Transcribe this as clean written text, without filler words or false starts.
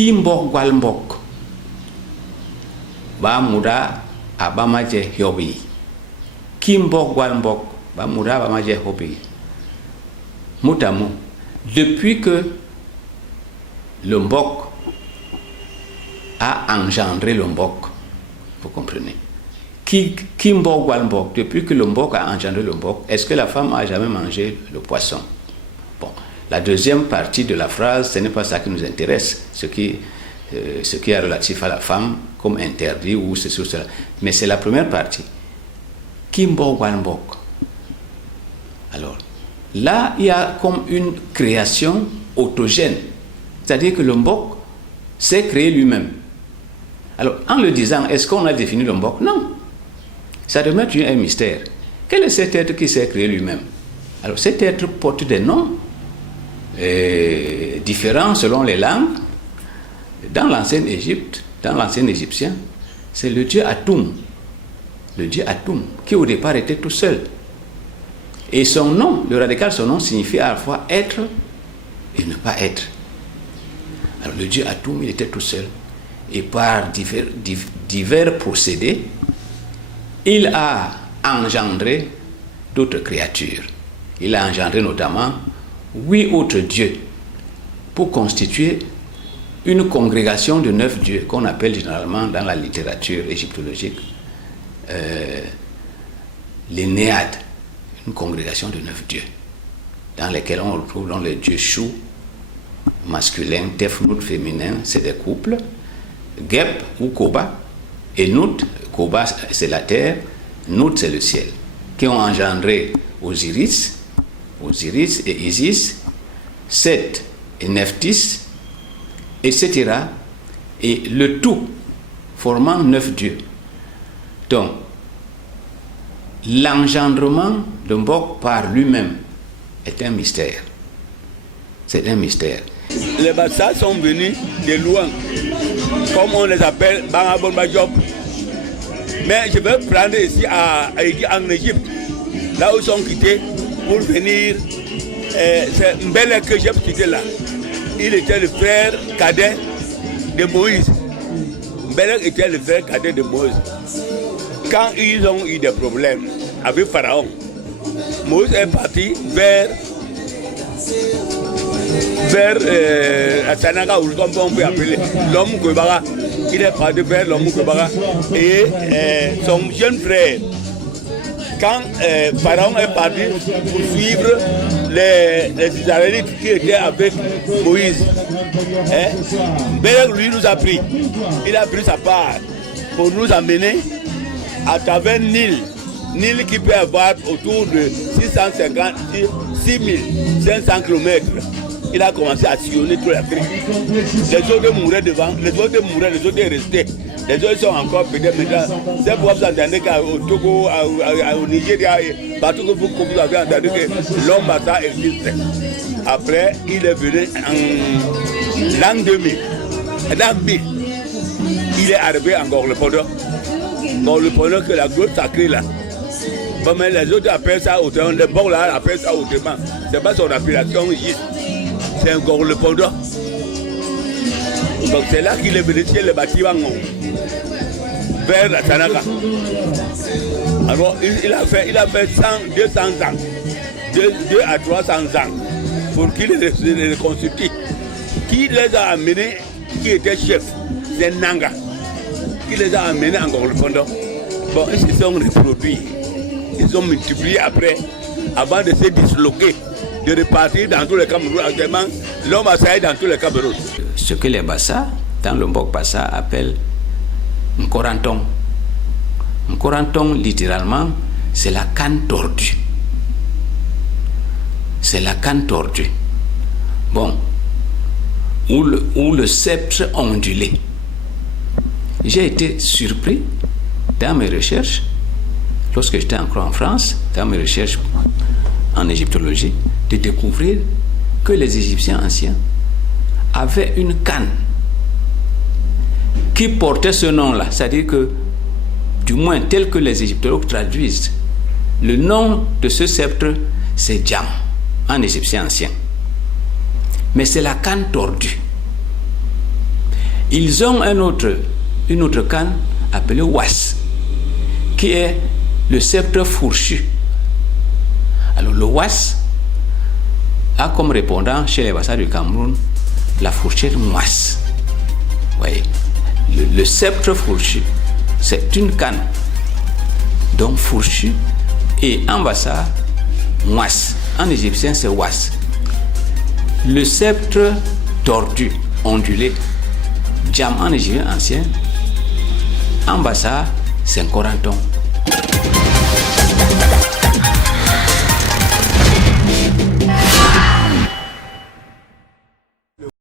Kimbok Walmbok. Ba Muda Abamaje Hiobi. Kimbok Walmbok. Ba Muda Abamaje Hiobi. Mutamu. Depuis que le Mbok a engendré le Mbok, vous comprenez? Kimbok Walmbok, depuis que le Mbok a engendré le Mbok, est-ce que la femme a jamais mangé le poisson? Bon, la deuxième partie de la phrase, ce n'est pas ça qui nous intéresse, ce qui est relatif à la femme, comme interdit ou ceci ou cela. Mais c'est la première partie. Kimbok Walmbok. Alors, là, il y a comme une création autogène. C'est-à-dire que le Mbok s'est créé lui-même. Alors, en le disant, est-ce qu'on a défini le Mbok? Non. Ça demeure un mystère. Quel est cet être qui s'est créé lui-même? Alors, cet être porte des noms différents selon les langues. Dans l'ancienne Égypte, dans l'ancien égyptien, c'est le dieu Atum. Le dieu Atum, qui au départ était tout seul. Et son nom, le radical, son nom signifie à la fois être et ne pas être. Alors le dieu Atum, il était tout seul. Et par divers procédés, il a engendré d'autres créatures. Il a engendré notamment 8 autres dieux pour constituer une congrégation de 9 dieux qu'on appelle généralement dans la littérature égyptologique les Néades. Une congrégation de 9 dieux, dans lesquels on retrouve dans les dieux Chou, masculin, Tefnut, féminin, c'est des couples, Geb ou Koba, et Nut, Koba c'est la terre, Nut c'est le ciel, qui ont engendré Osiris et Isis, Seth et Nephthys, etc. Et le tout formant 9 dieux. Donc, l'engendrement de Mbok par lui-même est un mystère. C'est un mystère. Les Bassa sont venus de loin, comme on les appelle Bangabon Bajob. Mais je vais prendre ici en Égypte, là où ils sont quittés pour venir. C'est Mbelek que j'ai quitté là. Il était le frère cadet de Moïse. Mbelek était le frère cadet de Moïse. Quand ils ont eu des problèmes avec Pharaon, Moïse est parti vers Asanaga, ou comme on peut appeler l'homme Kobara. Il est parti vers l'homme Kobara. Et son jeune frère, quand Pharaon est parti pour suivre les Israélites qui étaient avec Moïse, Mbelek lui nous a pris. Il a pris sa part pour nous amener à travers Nil qui peut avoir autour de 6500 km. Il a commencé à sillonner toute l'Afrique. Les autres mouraient devant, les autres mouraient, les autres restaient. Les autres sont encore peut-être maintenant. C'est pour vous entendre qu'au Togo, au Nigeria, partout que vous avez entendu que l'homme Bassa existe. Après, il est venu en l'an 2000. L'an 1000, il est arrivé en Gorlepondor. Gorlepondor que la grotte sacrée là. Bon, mais les autres appellent ça autrement. Les bons là appellent ça autrement. C'est pas son appellation ici. C'est un Gorlepondor. Donc c'est là qu'il est venu chez les bâtiments vers la Tanaka. Alors il a fait 200 ans, 2 à 300 ans pour qu'il les reconstitue. Qui les a amenés, qui était chef, c'est Nanga, qui les a amenés en Gorlepondor. Bon, ils se sont reproduits, ils ont multiplié après, avant de se disloquer, de repartir dans tous les Cameroun. Actuellement, l'homme a sailli dans tous les Cameroun. Ce que les Bassa, dans le Mbok Bassa, appellent Nkoranton. Nkoranton, littéralement, c'est la canne tordue. C'est la canne tordue. Bon, ou le sceptre ondulé. J'ai été surpris dans mes recherches, lorsque j'étais encore en France, dans mes recherches en égyptologie, de découvrir que les Égyptiens anciens avaient une canne qui portait ce nom-là. C'est-à-dire que, du moins tel que les égyptologues traduisent, le nom de ce sceptre, c'est Djam, en égyptien ancien. Mais c'est la canne tordue. Ils ont une autre canne appelée was, qui est le sceptre fourchu. Alors le was a comme répondant chez les Bassa du Cameroun la fourchette was. Voyez, le sceptre fourchu, c'est une canne, donc fourchu, et en Bassa, was. En égyptien, c'est was. Le sceptre tordu, ondulé, jam en égyptien ancien, en Bassa, c'est un coranton.